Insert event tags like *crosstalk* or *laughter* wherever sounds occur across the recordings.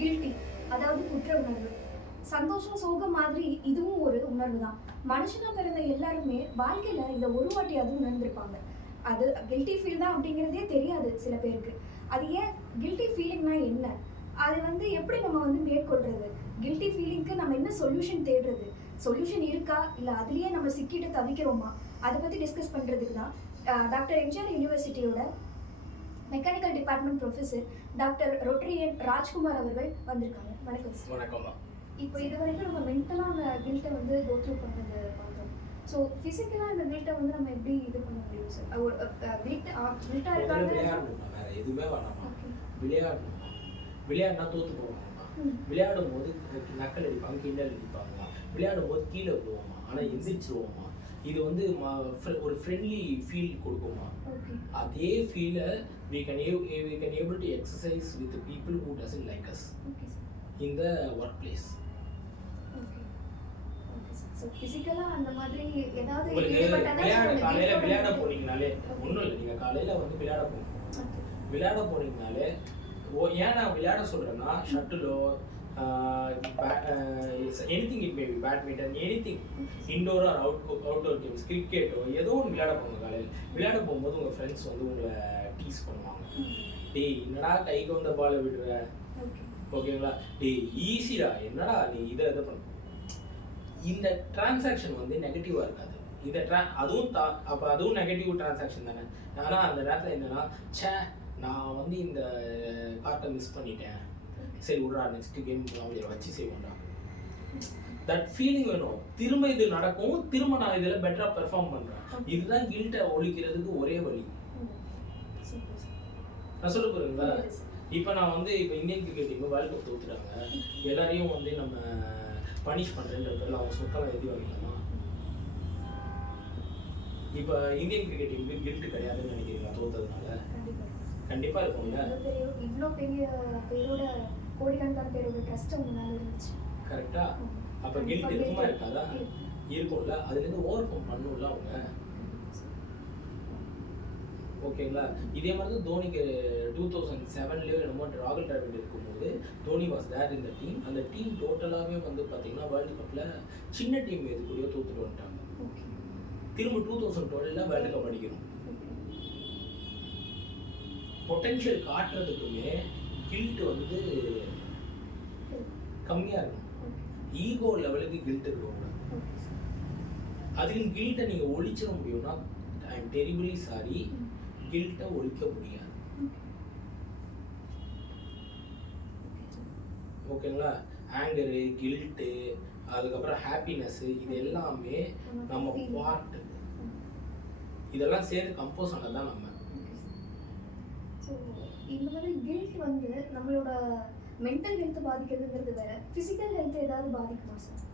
Guilty அதாவது குற்ற உணர்வு. சந்தோஷம் சோகம் மாதிரி இதுவும் ஒரு உணர்வு தான். மனுஷனா பிறந்த எல்லாருமே வாழ்க்கையில இதை ஒரு வாட்டியாவது உணர்ந்திருப்பாங்க. அது கில்ட்டி ஃபீல் தான் அப்படிங்கிறதே தெரியாது சில பேருக்கு. அது ஏன் கில்ட்டி ஃபீலிங்னா என்ன? அது வந்து எப்படி நம்ம வந்து மேற்கொள்றது? கில்ட்டி ஃபீலிங்க்கு நம்ம என்ன சொல்யூஷன் தேடுறது? சொல்யூஷன் இருக்கா? இல்லை அதுலயே நம்ம சிக்கிட்டு தவிக்கிறோமா? அதை பற்றி டிஸ்கஸ் பண்ணுறதுக்கு தான் டாக்டர் எம்ஜிஆர் யூனிவர்சிட்டியோட மெக்கானிக்கல் டிபார்ட்மெண்ட் ப்ரொஃபஸர் டாக்டர் ரொட்ரியன் ராஜ்குமார் அவர்கள் வந்திருக்காங்க. வணக்கம் சார் வணக்கம்மா இப்போ இது வரைக்கும் நம்ம மென்டலாக அந்த கில்ட்டை வந்து கோ த்ரூ பண்ணுறது பார்த்தோம். ஸோ ஃபிசிக்கலாக அந்த கில்ட்டை வந்து நம்ம எப்படி இது பண்ண முடியும் சார் ஒரு கில்ட் கில்ட்டாக இருக்காங்க வேற எதுவுமே வேணாமா Okay. விளையாடணும்மா விளையாடினா தோத்து போவாங்கம்மா ம். விளையாடும் போது நக்கல் அடிப்பாங்க கிண்டல் அடிப்பாங்கம்மா விளையாடும் போது கீழே விடுவோம்மா ஆனால் எந்திரிச்சிருவோம்மா இது வந்து ஒரு ஃப்ரெண்ட்லி ஃபீல் கொடுக்குமா? அதே ஃபீலை we can a- we can able to exercise with the people who doesn't like us okay sir in the workplace. Okay okay sir so ஃபிசிக்கலாக அந்த மாதிரி ஏதாவது உங்களுக்கு ஈடுபட்டாதான் விளையாட நம்ம காலையில விளையாட போனீங்கனாலே ஒன்றும் இல்லை. நீங்கள் காலையில வந்து விளையாட போகணும். விளையாட போனீங்கனாலே ஓ ஏன் நான் விளையாட சொல்றேன்னா ஷட்டிலோ anything it maybe badminton anything indoor or out outdoor games கிரிக்கெட்டோ ஏதோ ஒன்று விளையாட போங்க காலையில். விளையாட போகும்போது உங்கள் ஃப்ரெண்ட்ஸ் வந்து உங்களை டீஸ் பண்ணுவாங்க. டேய் என்னடா கைக்கு வந்த பாலை விடுற? ஓகே ஓகேங்களா? டேய் ஈஸிடா என்னடா நீ இதை இதை பண்ண? இந்த டிரான்சாக்ஷன் வந்து நெகட்டிவாக இருக்காது. இந்த ட்ரா அதுவும் தா அப்போ அதுவும் நெகட்டிவ் டிரான்சாக்ஷன் தானே. ஆனால் அந்த நேரத்தில் என்னன்னா ச்சே நான் வந்து இந்த கார்ட்டை மிஸ் பண்ணிட்டேன். சரி விட்றா நெக்ஸ்ட் கேம் அவங்களை வச்சு செய்வோம்டா தட் ஃபீலிங் வேணும். திரும்ப இது நடக்கும் திரும்ப நான் இதில் பெட்டராக பெர்ஃபார்ம் பண்ணுறேன் இதுதான் கில்ட்டை ஒழிக்கிறதுக்கு ஒரே வழி. நான் சொல்ல சார். இப்போ நான் வந்து இப்போ Indian cricket team world cup தோத்துட்டாங்க. எல்லாரையும் வந்து நம்ம பனிஷ் பண்ணுறேன்ற பேரில் அவங்க சொத்தெல்லாம் எழுதி வாங்கிக்கலாமா இப்போ இந்தியன் கிரிக்கெட் டீமுக்கு கில்ட் கிடையாதுன்னு நினைக்கிறீங்களா தோத்ததுனால? கண்டிப்பா. கண்டிப்பாக இருக்கும்ல? இவ்வளோ பெரிய கோடிக்கணக்கான பேரோட ட்ரஸ்ட் உங்க மேல இருந்துச்சு. கரெக்டா. அப்போ கில்ட் இருக்குமா இருக்காதா? இருக்கு. இருக்கும்ல அதுலேருந்து ஓவர் கம் பண்ணும்ல அவங்க. ஓகேங்களா? இதே மாதிரி தான் தோனிக்கு டூ தௌசண்ட் செவன்லேயோ என்னமோ ராகுல் டிராவிட் இருக்கும்போது தோனி வாஸ் தேர் இந்த டீம் அந்த டீம் டோட்டலாகவே வந்து பார்த்தீங்கன்னா வேர்ல்டு கப்பில் சின்ன டீம் எது கூடயோ தோத்துட்டு வந்துட்டாங்க. திரும்ப டூ தௌசண்ட் டுவெலில் வேர்ல்டு கப் அடிக்கணும் பொட்டென்ஷியல் காட்டுறதுக்குமே கில்ட் வந்து கம்மியாக இருக்கும். ஈகோ லெவலுக்கு கில்ட் இருக்கக்கூடாது அதுக்கு கில்ட்டை நீங்கள் ஒழிச்சிட முடியும்னா ஐ எம் டெரிபிளி சாரி. கில்ட்டை ஒழிக்க முடியாது. ஓகேங்களா ஆங்கரு கில்ட்டு அதுக்கப்புறம் ஹாப்பினஸ் இது எல்லாமே நம்ம பார்ட் இதெல்லாம் சேர்ந்து கம்போஸ் ஆனது தான் நம்ம. ஸோ இந்த மாதிரி கில்ட் வந்து நம்மளோட மென்டல் ஹெல்த் பாதிக்கிறதுங்கிறது வேற. ஃபிசிக்கல் ஹெல்த் ஏதாவது பாதிக்குமா சார்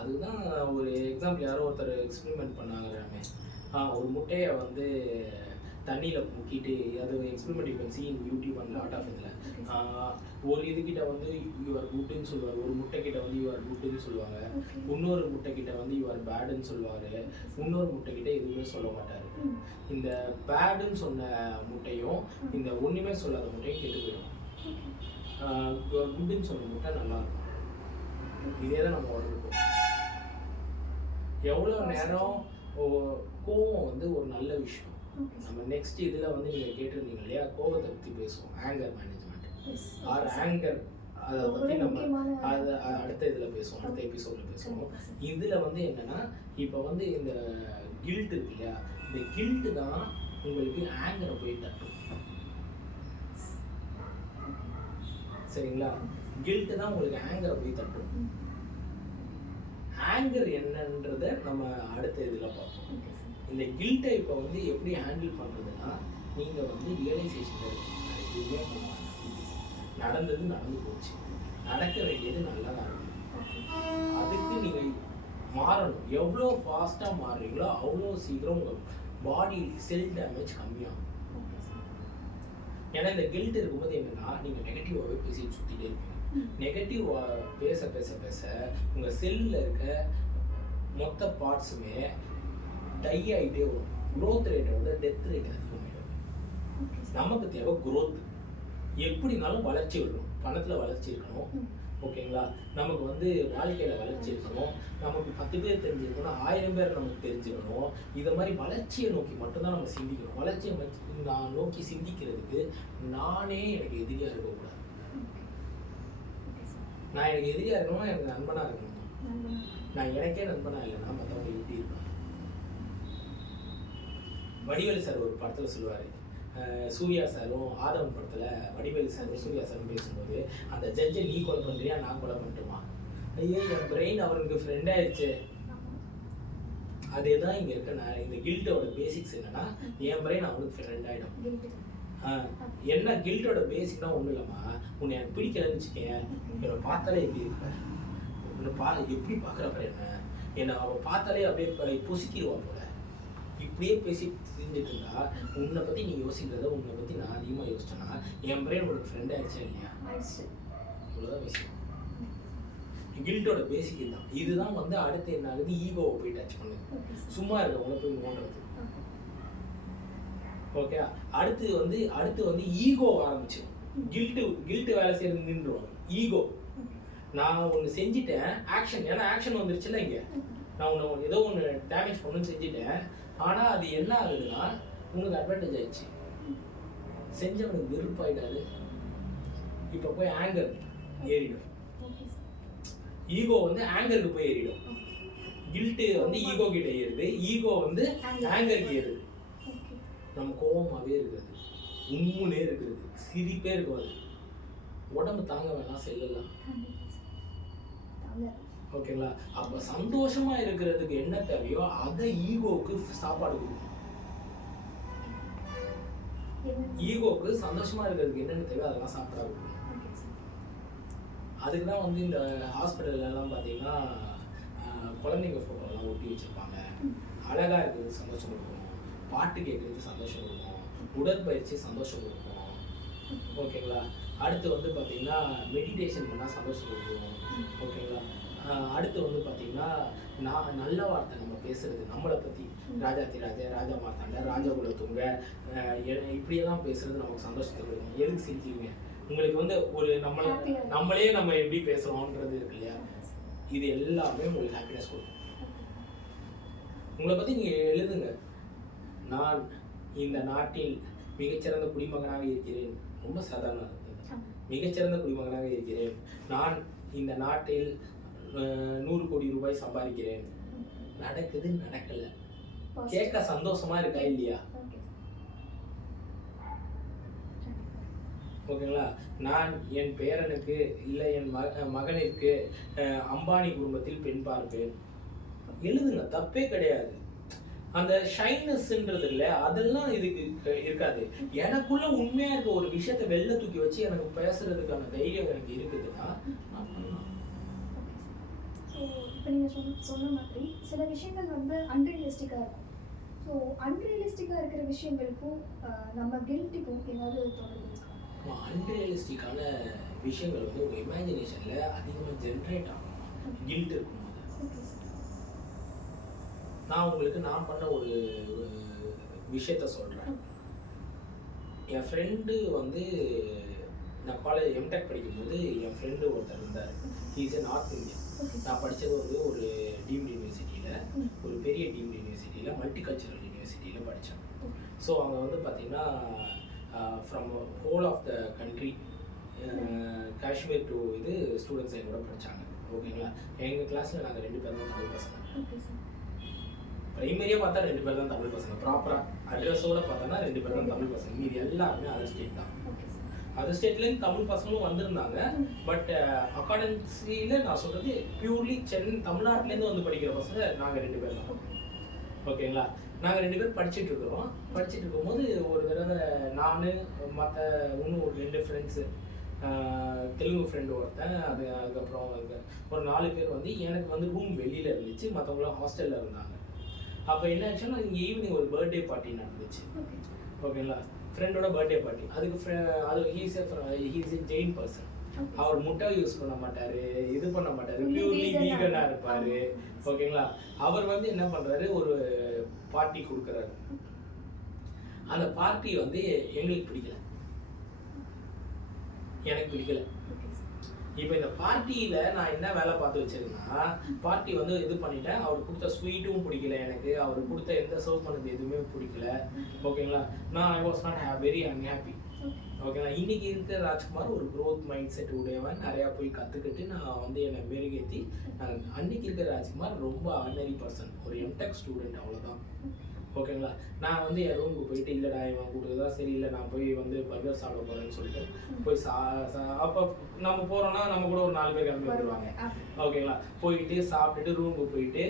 அதுதான் ஒரு எக்ஸாம்பிள் யாரோ ஒருத்தர் எக்ஸ்பெரிமெண்ட் பண்ணாங்க ரமேஷ் ஆ ஒரு முட்டையை வந்து தண்ணியில் முக்கிட்டு அது experiment you can see in YouTube and lot of இதில் ஒரு இதுகிட்ட வந்து யூஆர் குட்டுன்னு சொல்லுவார். ஒரு முட்டை கிட்ட வந்து யூஆர் குட்டுன்னு சொல்லுவாங்க. இன்னொரு முட்டை கிட்ட வந்து யூஆர் பேடுன்னு சொல்லுவார். இன்னொரு முட்டை கிட்ட எதுவுமே சொல்ல மாட்டார். இந்த பேடுன்னு சொன்ன முட்டையும் இந்த ஒன்றுமே சொல்லாத முட்டையும் கெட்டு போயிடும். யூஆர் குட்டுன்னு சொன்ன முட்டை நல்லா இருக்கும். இதே தான் நம்ம உடம்புக்கும் எவ்வளோ நேரம் கோவம் வந்து ஒரு நல்ல விஷயம். நம்ம நெக்ஸ்ட் இதில் வந்து நீங்கள் கேட்டிருந்தீங்க இல்லையா? கோவத்தை பற்றி பேசுவோம். ஆங்கர் மேனேஜ்மெண்ட் ஆர் ஆங்கர் அதை பற்றி நம்ம அது அடுத்த இதில் பேசுவோம். அடுத்த எபிசோடில் பேசுவோம். இதில் வந்து என்னன்னா இப்போ வந்து இந்த கில்ட் இருக்கு இல்லையா? இந்த கில்ட்டு தான் உங்களுக்கு ஆங்கரை போய் தட்டும். சரிங்களா? கில்ட்டு தான் உங்களுக்கு ஆங்கரை போய் தட்டும். ஆங்கர் என்னன்றத நம்ம அடுத்த இதில் பார்ப்போம். இந்த கில்ட்டை இப்போ வந்து எப்படி ஹேண்டில் பண்ணுறதுன்னா நீங்கள் வந்து ரியலைசேஷன் எதுவுமே. நடந்தது நடந்து போச்சு. நடக்க வேண்டியது நல்லா நடக்கும் அதுக்கு நீங்கள் மாறணும். எவ்வளோ ஃபாஸ்ட்டாக மாறுறீங்களோ அவ்வளோ சீக்கிரம் உங்கள் பாடி செல் டேமேஜ் கம்மியாகும். ஏன்னா இந்த கில்ட் இருக்கும்போது என்னன்னா நீங்கள் நெகட்டிவாகவே பேசிட்டு சுற்றிட்டே இருப்பீங்க. ம். நெகட்டிவ் பேச பேச பேச உங்கள் செல்லில் இருக்க மொத்த பார்ட்ஸுமே டை ஆகிட்டே வரும். growth ரேட்டை விட டெத் ரேட் அதிகமாகிடும் நமக்கு தேவை growth. எப்படினாலும் வளர்ச்சி இருக்கணும். பணத்தில் வளர்ச்சி இருக்கணும். ஓகேங்களா நமக்கு வந்து வாழ்க்கையில வளர்ச்சி இருக்கணும். நமக்கு பத்து பேர் தெரிஞ்சிருக்கணும். ஆயிரம் பேர் நமக்கு தெரிஞ்சுக்கணும். இதை மாதிரி வளர்ச்சியை நோக்கி மட்டும்தான் நம்ம சிந்திக்கணும். வளர்ச்சியை நான் நோக்கி சிந்திக்கிறதுக்கு நானே எனக்கு எதிரியா இருக்கக்கூடாது. நான் எனக்கு எதிரியா இருக்கணும் எனக்கு நண்பனா இருக்கணும்? நான் எனக்கே நண்பனா இல்லைன்னா மற்றவங்க எப்படி இருப்பாங்க? வடிவேலு சார் ஒரு படத்தில் சொல்லுவார். சூர்யா சாரும் ஆதவன் படத்தில் வடிவேலு சாரும் சூர்யா சாரும் பேசும்போது அந்த ஜட்ஜை நீ கொலை பண்ணுறியா நான் கொலை பண்ணட்டுமா ஐயோ என் பிரெயின் அவருக்கு ஃப்ரெண்ட் ஆயிடுச்சு அதே தான் இங்கே இருக்க நான் இந்த கில்ட்டோட பேசிக்ஸ் என்னன்னா என் பிரெயின் அவனுக்கு ஃப்ரெண்ட் ஆகிடும் என்ன கில்ட்டோட பேசிக்னா ஒன்றும் இல்லைம்மா. உன்னை எனக்கு பிடிக்கலன்னு வச்சுக்கேன் என்னை பார்த்தாலே எப்படி இருப்பேன் உன்னை பா எப்படி பார்க்குறப்ப என்ன? என்னை அவள் பார்த்தாலே அப்படியே ப- பொசுக்கிடுவா போல. இப்படியே பேசி செஞ்சுட்டு இருந்தா உன்னை பத்தி நீ யோசிக்கிறத உன்னை பத்தி நான் அதிகமா யோசிச்சேன்னா என் பிரெயின் உனக்கு ஃப்ரெண்ட் ஆயிடுச்சா இல்லையா? ஆயிடுச்சு. இவ்வளவுதான் விஷயம். கில்ட்டோட பேசிக் இதுதான். இதுதான் வந்து அடுத்து என்ன ஆகுது? ஈகோவை போய் டச் பண்ணுது. சும்மா இருக்கவங்கள போய் நோண்டுறது ஓகே. அடுத்து வந்து அடுத்து வந்து ஈகோ ஆரம்பிச்சிடும் கில்ட்டு கில்ட்டு வேலை செய்யறது நின்றுடும் ஈகோ. நான் ஒன்று செஞ்சுட்டேன் ஆக்ஷன் ஏன்னா ஆக்ஷன் வந்துருச்சுல்ல இங்கே. நான் ஒன்று ஏதோ ஒன்று டேமேஜ் பண்ணணும்னு செஞ்சுட்டேன். ஆனால் அது என்ன ஆகுதுன்னா உனக்கு அட்வான்டேஜ் ஆயிடுச்சு. செஞ்சவனுக்கு வெறுப்பாயிடாது இப்போ போய் ஆங்கர் ஏறிடும். ஈகோ வந்து ஆங்கருக்கு போய் ஏறிடும். கில்ட்டு வந்து ஈகோ கிட்ட ஏறுது. ஈகோ வந்து. ஆங்கருக்கு ஏறுது. நம்ம கோவமாவே இருக்கிறது. உம்முனே இருக்கிறது. சிரிப்பே இருக்காது உடம்பு தாங்க வேணாம் செல்லலாம். ஓகேங்களா? அப்ப சந்தோஷமா இருக்கிறதுக்கு என்ன தேவையோ அதை ஈகோக்கு சாப்பாடு கொடுக்கணும். ஈகோக்கு சந்தோஷமா இருக்கிறதுக்கு என்னென்ன தேவையோ அதெல்லாம் சாப்பிட கொடுக்கணும் அதுக்கு தான் வந்து இந்த ஹாஸ்பிட்டல்ல எல்லாம் பார்த்தீங்கன்னா ஆஹ், குழந்தைங்க ஃபோட்டோலாம் ஒட்டி வச்சிருப்பாங்க. அழகா இருக்கிறது சந்தோஷம் கொடுக்கும் பாட்டு கேட்கறது சந்தோஷம் கொடுக்கும் உடற்பயிற்சி சந்தோஷம் கொடுக்கும் ஓகேங்களா? அடுத்து வந்து பார்த்தீங்கன்னா மெடிடேஷன் பண்ணால் சந்தோஷம் கொடுக்கும் ஓகேங்களா? அடுத்து வந்து பார்த்தீங்கன்னா நான் நல்ல வார்த்தை நம்ம பேசுறது நம்மளை பற்றி ராஜாத்தி ராஜா ராஜா மார்த்தாண்ட ராஜா குலத்துங்க இப்படியெல்லாம் பேசுறது நமக்கு சந்தோஷத்தை கொடுக்கும் எதுக்கு சிரிக்கிறீங்க? உங்களுக்கு வந்து ஒரு நம்மள நம்மளே நம்ம எப்படி பேசுறோம்ன்றது இருக்கு இல்லையா. இது எல்லாமே உங்களுக்கு ஹாப்பினஸ் கொடுக்கும். உங்களை பற்றி நீங்கள் எழுதுங்க. நான் இந்த நாட்டில் மிகச்சிறந்த குடிமகனாக இருக்கிறேன். ரொம்ப சாதாரண. மிகச்சிறந்த குடிமகனாக இருக்கிறேன். நான் இந்த நாட்டில் நூறு கோடி ரூபாய் சம்பாதிக்கிறேன். நடக்குது நடக்கல. கேட்க சந்தோஷமா இருக்கா இல்லையா. ஓகேங்களா? நான் என் பேரனுக்கு இல்லை என் மக மகனிற்கு அம்பானி குடும்பத்தில் பெண் பார்ப்பேன். எழுதுங்க தப்பே கிடையாது. அந்த ஷைனஸ்ன்றது இல்லை அதெல்லாம் இதுக்கு இருக்க- இருக்காது. எனக்குள்ள உண்மையா இருக்க ஒரு விஷயத்தை வெளில தூக்கி வச்சு எனக்கு பேசுறதுக்கான தைரியம் எனக்கு இருக்குதுன்னா இப்போ நீங்கள் சொன்ன சொன்ன மாதிரி சில விஷயங்கள் வந்து அன்ரியலிஸ்டிக்காக இருக்கும். ஸோ அன்ரியலிஸ்டிக்காக இருக்கிற விஷயங்களுக்கும் நம்ம கில்ட்டுக்கும் ஏதாவது தொடர்பு அன்ரியலிஸ்டிக்கான விஷயங்கள் வந்து உங்க இமேஜினேஷன்ல அதிகமாக ஜென்ரேட் ஆகும். கில்ட் இருக்கும்போது சார் நான் உங்களுக்கு நான் பண்ண ஒரு விஷயத்த சொல்றேன். என் ஃப்ரெண்டு வந்து நான் காலேஜ் எம்டெக் படிக்கும்போது என் ஃப்ரெண்டு ஒருத்தர் இருந்தார். ஹீஸ் எ நார்த் இந்தியன் நான் படித்தது வந்து ஒரு டீம்டு யூனிவர்சிட்டியில். ஒரு பெரிய டீம்டு யூனிவர்சிட்டியில் மல்டி கல்ச்சரல் யூனிவர்சிட்டியில் படித்தேன் ஸோ அங்கே வந்து பார்த்தீங்கன்னா from whole of the country Kashmir to இது ஸ்டூடெண்ட்ஸ் என் கூட படித்தாங்க ஓகேங்களா? எங்கள் கிளாஸில் நாங்கள் ரெண்டு பேரும் தான் தமிழ் பசங்க. பிரைமரியாக பார்த்தா ரெண்டு பேர் தான் தமிழ் பசங்க. ப்ராப்பராக அட்ரஸோட பார்த்தோன்னா ரெண்டு பேர் தான் தமிழ் பசங்க. மீதி எல்லாருமே அதர் ஸ்டேட் தான். அதர் ஸ்டேட்லேருந்து தமிழ் பசங்களும் வந்திருந்தாங்க. பட் அக்காடன்சியில் நான் சொல்கிறது பியூர்லி சென்னை தமிழ்நாட்டிலேருந்து வந்து படிக்கிற பசங்க நாங்கள் ரெண்டு பேர் தான். ஓகே ஓகேங்களா நாங்கள் ரெண்டு பேரும் படிச்சுட்டு இருக்கிறோம். படிச்சுட்டு இருக்கும்போது ஒரு தடவை நான் மற்ற இன்னும் ஒரு ரெண்டு ஃப்ரெண்ட்ஸு தெலுங்கு ஃப்ரெண்டு ஒருத்தன் அது அதுக்கப்புறம் ஒரு நாலு பேர் வந்து எனக்கு வந்து ரூம் வெளியில் இருந்துச்சு. மற்றவங்களாம் ஹாஸ்டலில் இருந்தாங்க. அப்போ என்ன ஆச்சுன்னா இங்கே ஈவினிங் ஒரு பர்த்டே பார்ட்டி நடந்துச்சு. ஓகே ஓகேங்களா ஃப்ரெண்டோட பர்த்டே பார்ட்டி அதுக்கு அது he's he's a Jain person அவர் முட்டை யூஸ் பண்ண மாட்டாரு இது பண்ண மாட்டாரு. பியூர்லி வீகனா இருப்பாரு. ஓகேங்களா அவர் வந்து என்ன பண்றாரு? ஒரு பார்ட்டி கொடுக்குறாரு. அந்த பார்ட்டி வந்து எங்களுக்கு பிடிக்கல. எனக்கு பிடிக்கல. இப்போ இந்த பார்ட்டியில நான் என்ன வேலை பார்த்து வச்சிருந்தேன்னா பார்ட்டி வந்து இது பண்ணிட்டேன். அவர் கொடுத்த ஸ்வீட்டும் பிடிக்கல எனக்கு. அவர் கொடுத்த எந்த சர்வ் பண்ணது எதுவுமே பிடிக்கல. ஓகேங்களா? நான் I was not very unhappy ஓகேங்களா? இன்னைக்கு இருக்கிற ராஜ்குமார் ஒரு growth மைண்ட் செட் உடையவன். நிறையா போய் கற்றுக்கிட்டு நான் வந்து என்னை மெருகேற்றி நான் அன்னைக்கு இருக்கிற ராஜ்குமார் ரொம்ப ஆர்டினரி பர்சன் ஒரு எம்டெக் ஸ்டூடெண்ட் அவ்வளோதான் ஓகேங்களா நான் வந்து என் ரூமுக்கு போயிட்டு இல்லைடா இவன் கொடுத்ததா சரி இல்லை நான் போய் வந்து பர்கர் சாப்பிட போகிறேன்னு சொல்லிட்டு போய் சா அப்போ நம்ம போகிறோன்னா நம்ம கூட ஒரு நாலு பேர் கிளம்பி வந்துருவாங்க. ஓகேங்களா போயிட்டு சாப்பிட்டுட்டு ரூமுக்கு போயிட்டு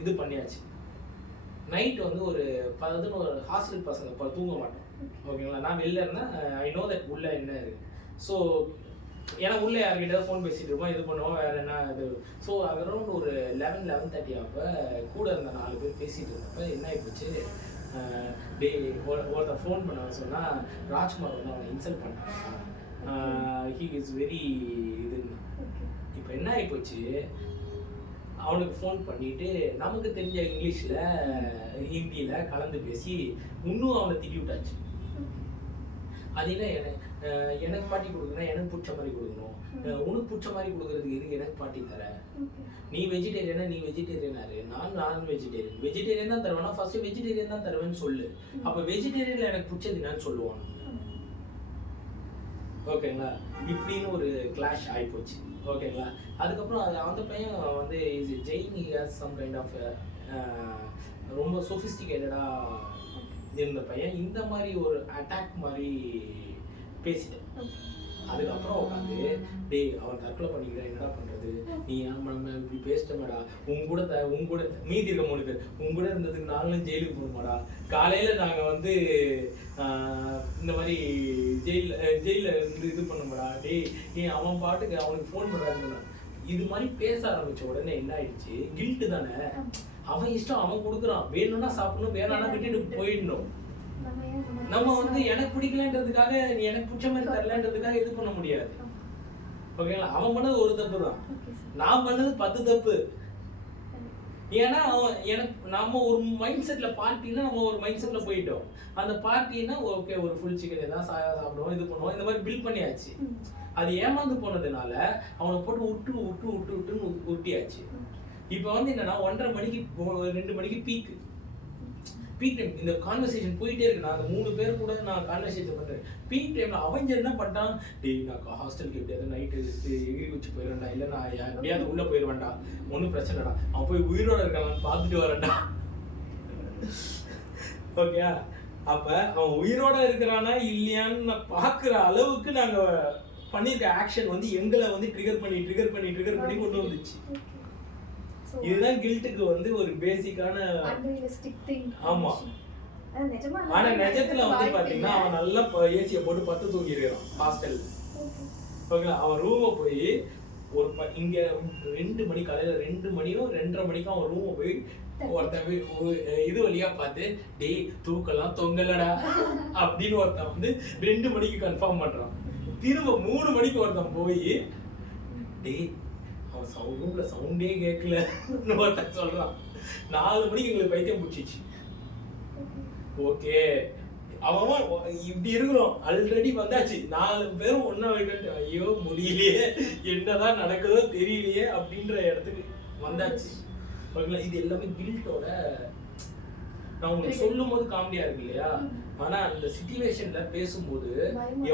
இது பண்ணியாச்சு. நைட் வந்து ஒரு பதினொரு ஹாஸ்டல் பசங்க இப்போ தூங்க மாட்டோம். ஓகேங்களா நான் வெளில இருந்தேன் ஐ நோ தட் உள்ள என்ன இருக்கு. ஸோ ஏன்னா உள்ள யார்கிட்ட ஃபோன் பேசிட்டு இருப்போம் இது பண்ணுவோம் வேற என்ன இது? ஸோ அரௌண்ட் ஒரு லெவன் லெவன் தேர்ட்டி அப்போ கூட இருந்த நாலு பேர் பேசிட்டு இருந்தப்ப என்ன ஆயிப்போச்சு? டே ஒருத்தர் ஃபோன் பண்ண சொன்னா ராஜ்குமார் வந்து அவனை இன்சல்ட் பண்ணான்? ஹீ இஸ் வெரி இதுன்னு. இப்போ என்ன ஆகிப்போச்சு அவனுக்கு ஃபோன் பண்ணிட்டு நமக்கு தெரிஞ்ச இங்கிலீஷில் ஹிந்தியில் கலந்து பேசி இன்னும் அவனை திட்டி விட்டாச்சு அது என்ன எனக்கு பாட்டி கொடுக்கணும் எனக்கு பிடிச்ச மாதிரி கொடுக்கணும். உனக்கு பிடிச்ச மாதிரி கொடுக்கறதுக்கு எதுக்கு எனக்கு பாட்டி தர? நீ வெஜிடேரியனா நீ வெஜிடேரியனாரு நான் நான் வெஜிடேரியன் வெஜிடேரியன் தான் தருவேன்னா ஃபர்ஸ்ட் வெஜிடேரியன் தான் தருவேன்னு சொல்லு. அப்போ வெஜிடேரியனில் எனக்கு பிடிச்சது என்னன்னு சொல்லுவான் ஓகேங்களா? இப்படின்னு ஒரு கிளாஷ் ஆகிப்போச்சு ஓகேங்களா? அதுக்கப்புறம் அது அந்த பையன் வந்து is Jain has some kind of ரொம்ப சொஃபிஸ்டிகேட்டடாக இருந்த பையன். இந்த மாதிரி ஒரு அட்டாக் மாதிரி பேசிட்டேன். அதுக்கப்புறம் உட்காந்து டேய் அவன் தற்கொலை பண்ணிக்கிறேன் என்னடா பண்றது? நீ ஏன் நம்ம இப்படி பேசிட்டமேடா? உன் கூட த உன் கூட மீதி இருக்க மூணு பேர் உன் கூட இருந்ததுக்கு நாங்களும் ஜெயிலுக்கு போகணுமாடா? காலையில நாங்க வந்து இந்த மாதிரி ஜெயில ஜெயில இருந்து இது பண்ணோம்டா? டேய் நீ அவன் பாட்டுக்கு அவனுக்கு ஃபோன் பண்ணாதுன்னா இது மாதிரி பேச ஆரம்பிச்ச உடனே என்ன ஆயிடுச்சு? கில்ட்டு தானே. அவன் இஷ்டம் அவன் கொடுக்குறான். வேணும்னா சாப்பிடணும் வேணாம்னா விட்டுட்டு போயிடணும். நம்ம வந்து எனக்கு பிடிக்கலன்றதுக்காக நீ எனக்கு பிடிச்ச மாதிரி தரலன்றதுக்காக இது பண்ண முடியாது. ஓகேங்களா அவன் பண்ணது ஒரு தப்பு தான். நான் பண்ணது பத்து தப்பு. ஏன்னா அவன் எனக்கு நம்ம ஒரு மைண்ட் செட்ல பார்ட்டினா நம்ம ஒரு மைண்ட் செட்ல போயிட்டோம். அந்த பார்ட்டினா ஓகே ஒரு ஃபுல் சிக்கன் சா- சாப்பிடுவோம் இது பண்ணுவோம் இந்த மாதிரி பில் பண்ணியாச்சு. அது ஏமாந்து போனதுனால அவனை போட்டு விட்டு விட்டு விட்டு விட்டுன்னு உருட்டியாச்சு இப்போ வந்து என்னன்னா ஒன்றரை மணிக்கு ரெண்டு மணிக்கு பீக்கு பீக் டைம் இந்த கான்வர்சேஷன் போயிட்டே இருக்கு. நான் அந்த மூணு பேர் கூட நான் கான்வர்சேஷன் பண்ணுறேன் பீக் டைமில் அவங்க என்ன பண்ணிட்டான் டேய் நான் ஹாஸ்டலுக்கு எப்படியாவது நைட்டு எகிரி குச்சி போயிடுவேன்டா இல்லை நான் எப்படியாவது உள்ளே போயிடுவேன்டா. ஒன்றும் பிரச்சனைடா அவன் போய் உயிரோட இருக்கானான்னு பார்த்துட்டு வரேன்டா. ஓகே அப்போ அவன் உயிரோட இருக்கிறானா இல்லையான்னு நான் பார்க்குற அளவுக்கு நாங்கள் பண்ணியிருக்க ஆக்ஷன் வந்து எங்களை வந்து ட்ரிகர் பண்ணி ட்ரிகர் பண்ணி ட்ரிகர் பண்ணி கொண்டு வந்துச்சு. இதுதான் கில்ட்டுக்கு வந்து ஒரு பேசிக்கான ஆமா. ஆனா நிஜத்துல வந்து பாத்தீங்கன்னா அவன் நல்லா ஏசியை போட்டு பத்து தூங்கி இருக்கிறான் ஹாஸ்டல் ஓகேங்களா? அவன் ரூமை போய் ஒரு இங்க ரெண்டு மணி காலையில ரெண்டு மணியோ ரெண்டரை மணிக்கும் அவன் ரூமை போய் ஒருத்தன் போய் இது வழியா பார்த்து டேய் தூக்கலாம் தொங்கலடா. *laughs* அப்படின்னு ஒருத்தன் வந்து ரெண்டு மணிக்கு கன்ஃபார்ம் பண்றான். திரும்ப மூணு மணிக்கு ஒருத்தன் போய் டேய் அவன் சவுண்ட் ரூம்ல சவுண்டே கேட்கல ஒருத்தன் சொல்றான். நாலு மணிக்கு எங்களுக்கு பைத்தியம் பிடிச்சிச்சு. ஓகே அவன் இப்படி இருக்கிறோம். ஆல்ரெடி வந்தாச்சு. நாலு பேரும் வைக்கிட்டு ஐயோ முடியலையே. என்னதான் நடக்குதோ தெரியலையே அப்படின்ற இடத்துக்கு வந்தாச்சு. ஓகேங்களா இது எல்லாமே கில்ட்டோட நான் உங்களுக்கு சொல்லும் போது காமெடியா இருக்கு இல்லையா? ஆனா அந்த சுச்சுவேஷன்ல பேசும்போது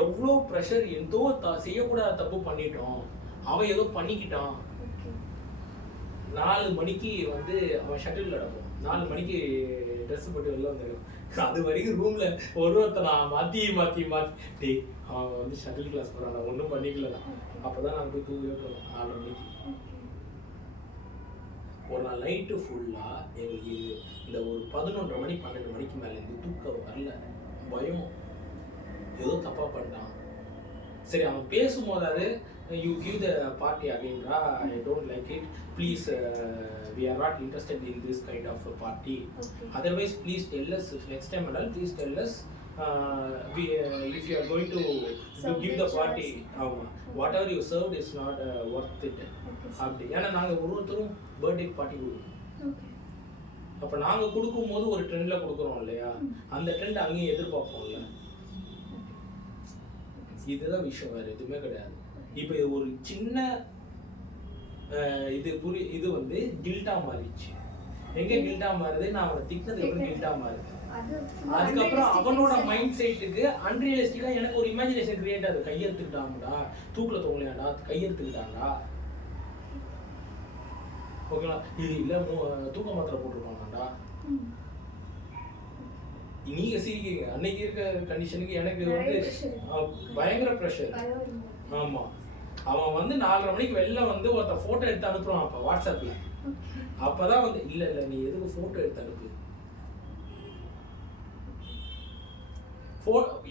எவ்வளோ ப்ரெஷர் ஏதோ செய்யக்கூடாத தப்பு பண்ணிட்டோம். அவன் ஏதோ பண்ணிக்கிட்டான். நாலு மணிக்கு வந்து அவன் ஷட்டில் நடக்கும். நாலு மணிக்கு ட்ரெஸ் போட்டு வெளில வந்துடும் *laughs* அது வரைக்கும் ரூம்ல ஒரு ஒருத்தர் நான் மாத்தி மாத்தி மாத்தி. டேய் அவன் வந்து ஷட்டில் கிளாஸ் போறான் ஒன்றும் பண்ணிக்கலடா. அப்பதான் நாங்கள் போய் தூங்கவே போகிறோம் நாலு மணிக்கு. ஒரு நாள் நைட்டு ஃபுல்லா எங்களுக்கு இந்த ஒரு பதினொன்றரை மணி பன்னெண்டு மணிக்கு மேல இருந்து தூக்கம் வரல. பயம். ஏதோ தப்பா பண்ணிட்டான். சரி அவன் பேசும்போதாவது you give the party அகைன்ரா I don't like it please we are not interested in this kind of party otherwise please tell us next time at all please tell us if you are going to give the party ஆமாம் whatever you serve is not worth it அப்படி. ஏன்னா நாங்கள் ஒரு ஒருத்தரும் birthday party கொடுக்குறோம் அப்போ நாங்கள் கொடுக்கும்போது ஒரு ட்ரெண்டில் கொடுக்குறோம் இல்லையா? அந்த ட்ரெண்ட் அங்கேயும் எதிர்பார்ப்போம்ல. இதுதான் விஷயம் வேற எதுவுமே கிடையாது. இப்போ இது ஒரு சின்ன இது புரி இது வந்து கில்ட்டா மாறிடுச்சு. எங்க கில்ட்டா மாறுது? நான் அவனை திட்டினது எப்படி கில்ட்டா மாறுது? அது அதுக்கப்புறம் அவனோட மைண்ட் செட்டுக்கு அன்ரியலிஸ்டிக்கா எனக்கு ஒரு இமேஜினேஷன் கிரியேட் ஆகுது. கையெழுத்துக்கிட்டாங்கடா தூக்குல தொங்கலையாடா கையெழுத்துக்கிட்டாங்கடா ஓகேங்களா இது இல்ல தூக்க மாத்திரை போட்டிருப்பாங்கடா. நீங்க சிரிக்கிறீங்க. அன்னைக்கு இருக்க கண்டிஷனுக்கு எனக்கு வந்து பயங்கர ப்ரெஷர். ஆமா. அவன் வந்து நாலரை மணிக்கு வெளில வந்து ஒருத்த போட்டோ எடுத்து அனுப்புறான் அப்ப வாட்ஸ்அப்ல அப்பதான் வந்து இல்ல இல்ல நீ எதுக்கு போட்டோ எடுத்து அனுப்பு?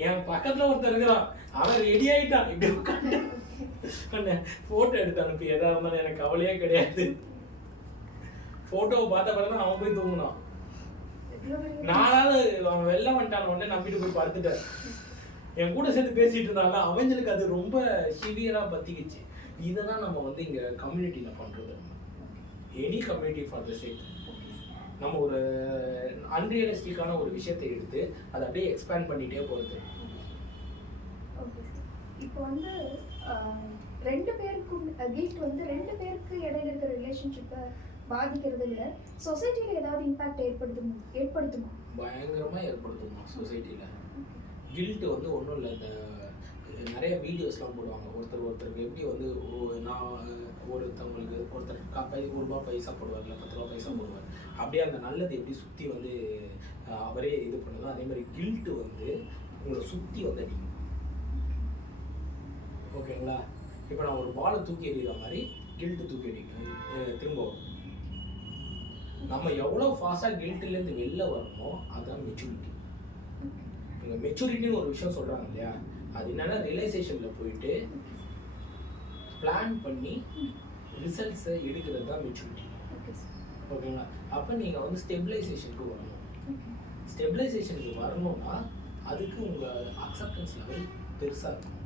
என் பக்கத்துல ஒருத்தர் இருக்கிறான். அவன் ரெடி ஆயிட்டான். இப்படி உட்காந்து போட்டோ எடுத்து அனுப்பி. எதா இருந்தாலும் எனக்கு கவலையே கிடையாது. போட்டோவை பார்த்த பிறகு அவன் போய் தூங்கினான். நானாவது அவன் வெளில வந்துட்டான. உடனே நம்பிட்டு போய் படுத்துட்டேன். என் கூட சேர்ந்து பேசிட்டு இருந்தாங்க. அவங்களுக்கு அது ரொம்ப சிவியரா பத்திக்கிச்சு. இதை தான் நம்ம வந்து இங்க கம்யூனிட்டியில பண்றது. Any community for the sake நம்ம ஒரு அன்ரியலிஸ்டிக்கான ஒரு விஷயத்தை எடுத்து அதை அப்படியே எக்ஸ்பேண்ட் பண்ணிட்டே போகிறது இப்போ வந்து ரெண்டு பேருக்கும் கில்ட் வந்து ரெண்டு பேருக்கு இடையில இருக்கிற ரிலேஷன்ஷிப்பை பாதிக்கிறது இல்லை சொசைட்டியில் ஏதாவது இம்பாக்ட் ஏற்படுத்துமா ஏற்படுத்துமா? பயங்கரமாக ஏற்படுத்துமா சொசைட்டியில் கில்ட்டு வந்து ஒன்றும் இல்லை. இந்த நிறைய வீடியோஸ்லாம் போடுவாங்க. ஒருத்தர் ஒருத்தருக்கு எப்படி வந்து நான் ஒருத்தவங்களுக்கு ஒருத்தர் கா பை ஒரு ரூபா பைசா போடுவார் இல்லை பத்து ரூபா பைசா போடுவார். அப்படியே அந்த நல்லது எப்படி சுற்றி வந்து அவரே இது பண்ணுதோ அதே மாதிரி கில்ட்டு வந்து உங்களை சுற்றி வந்து அடிக்கும். ஓகேங்களா? இப்போ நான் ஒரு பாலை தூக்கி எறிகிற மாதிரி கில்ட்டு தூக்கி அடிக்கணும் திரும்ப வரும் நம்ம எவ்வளோ ஃபாஸ்ட்டாக கில்ட்டுலேருந்து வெளில வரணுமோ அதுதான் மெச்சூரிட்டி இங்கே மெச்சூரிட்டின்னு ஒரு விஷயம் சொல்கிறாங்க இல்லையா? அது என்னன்னா ரியலைசேஷனில் போயிட்டு பிளான் பண்ணி ரிசல்ட்ஸை எடுக்கிறது தான் மெச்சூரிட்டி ஓகே சார் ஓகேங்களா? அப்போ நீங்கள் வந்து ஸ்டெபிலைசேஷனுக்கு வரணும். ஸ்டெபிலைசேஷனுக்கு வரணும்னா அதுக்கு உங்கள் அக்செப்டன்ஸ் லெவல் பெருசாக இருக்கும்.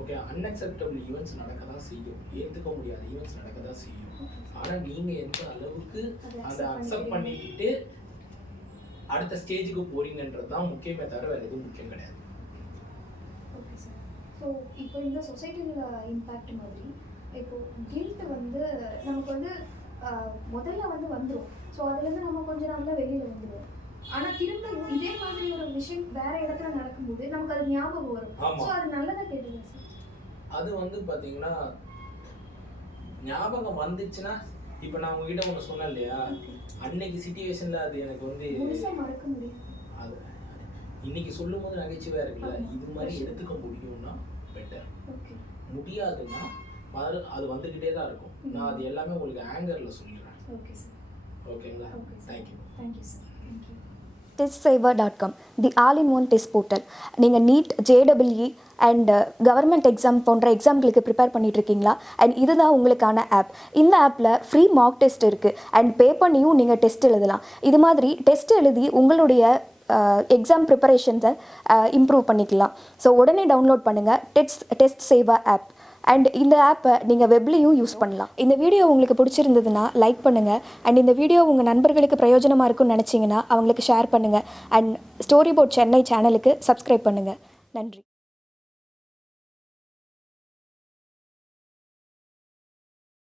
ஓகே அன்அக்செப்டபிள் ஈவெண்ட்ஸ் நடக்க தான் செய்யும். ஏற்றுக்க முடியாத ஈவெண்ட்ஸ் நடக்க தான் செய்யும். ஆனால் நீங்கள் எந்த அளவுக்கு அதை அக்செப்ட் பண்ணிக்கிட்டு அடுத்த ஸ்டேஜுக்கு போறீங்கன்றது தான் முக்கியமே தவிர வேறு எதுவும் முக்கியம் கிடையாது. ஓகே சார் ஸோ இப்போ இந்த சொசைட்டியில் இம்பேக்ட் மாதிரி இப்போ கில்ட் வந்து நமக்கு வந்து ஆஹ், முதல்ல வந்து வந்துடும் ஸோ அதுலேருந்து நம்ம கொஞ்ச நாள்ல வெளியில் வந்துடுவோம் ஆனால் திரும்ப இதே மாதிரி ஒரு விஷயம் வேற இடத்துல நடக்கும்போது நமக்கு அது ஞாபகம் வரும். ஸோ அது நல்லதா கேட்டது சார் அது வந்து பார்த்தீங்கன்னா ஞாபகம் வந்துச்சுன்னா இப்போ நான் உங்ககிட்ட ஒன்று சொன்னேன் இல்லையா? அன்னைக்கு சுச்சுவேஷனில் அது எனக்கு வந்து அது இன்னைக்கு சொல்லும் போது நகைச்சுவையாக இருக்குல்ல. இது மாதிரி எடுத்துக்க முடியும்னா பெட்டர் முடியாதுன்னா மறு அது வந்துக்கிட்டே தான் இருக்கும். நான் அது எல்லாமே உங்களுக்கு ஆங்கரில் சொல்லிடுறேன். ஓகேங்களா? Thank you thank you sir thank you test saver dot com the all in one test portal நீங்கள் நீட் ஜேடபிள்இ அண்ட் கவர்மெண்ட் எக்ஸாம் போன்ற எக்ஸாம்களுக்கு ப்ரிப்பேர் பண்ணிட்டு இருக்கீங்களா அண்ட் இதுதான் உங்களுக்கான ஆப் இந்த ஆப்பில் ஃப்ரீ மார்க் டெஸ்ட் இருக்குது அண்ட் பே பண்ணியும் நீங்கள் டெஸ்ட் எழுதலாம். இது மாதிரி டெஸ்ட் எழுதி உங்களுடைய எக்ஸாம் ப்ரிப்பரேஷன்ஸை இம்ப்ரூவ் பண்ணிக்கலாம். ஸோ உடனே டவுன்லோட் பண்ணுங்கள் test test saver app and இந்த ஆப்பை நீங்கள் வெப்லேயும் யூஸ் பண்ணலாம். இந்த வீடியோ உங்களுக்கு பிடிச்சிருந்ததுன்னா லைக் பண்ணுங்கள் அண்ட் இந்த வீடியோ உங்கள் நண்பர்களுக்கு பிரயோஜனமாக இருக்கும்னு நினச்சிங்கன்னா அவங்களுக்கு ஷேர் பண்ணுங்கள் அண்ட் ஸ்டோரி போர்ட் சென்னை சேனலுக்கு சப்ஸ்கிரைப் பண்ணுங்கள் நன்றி.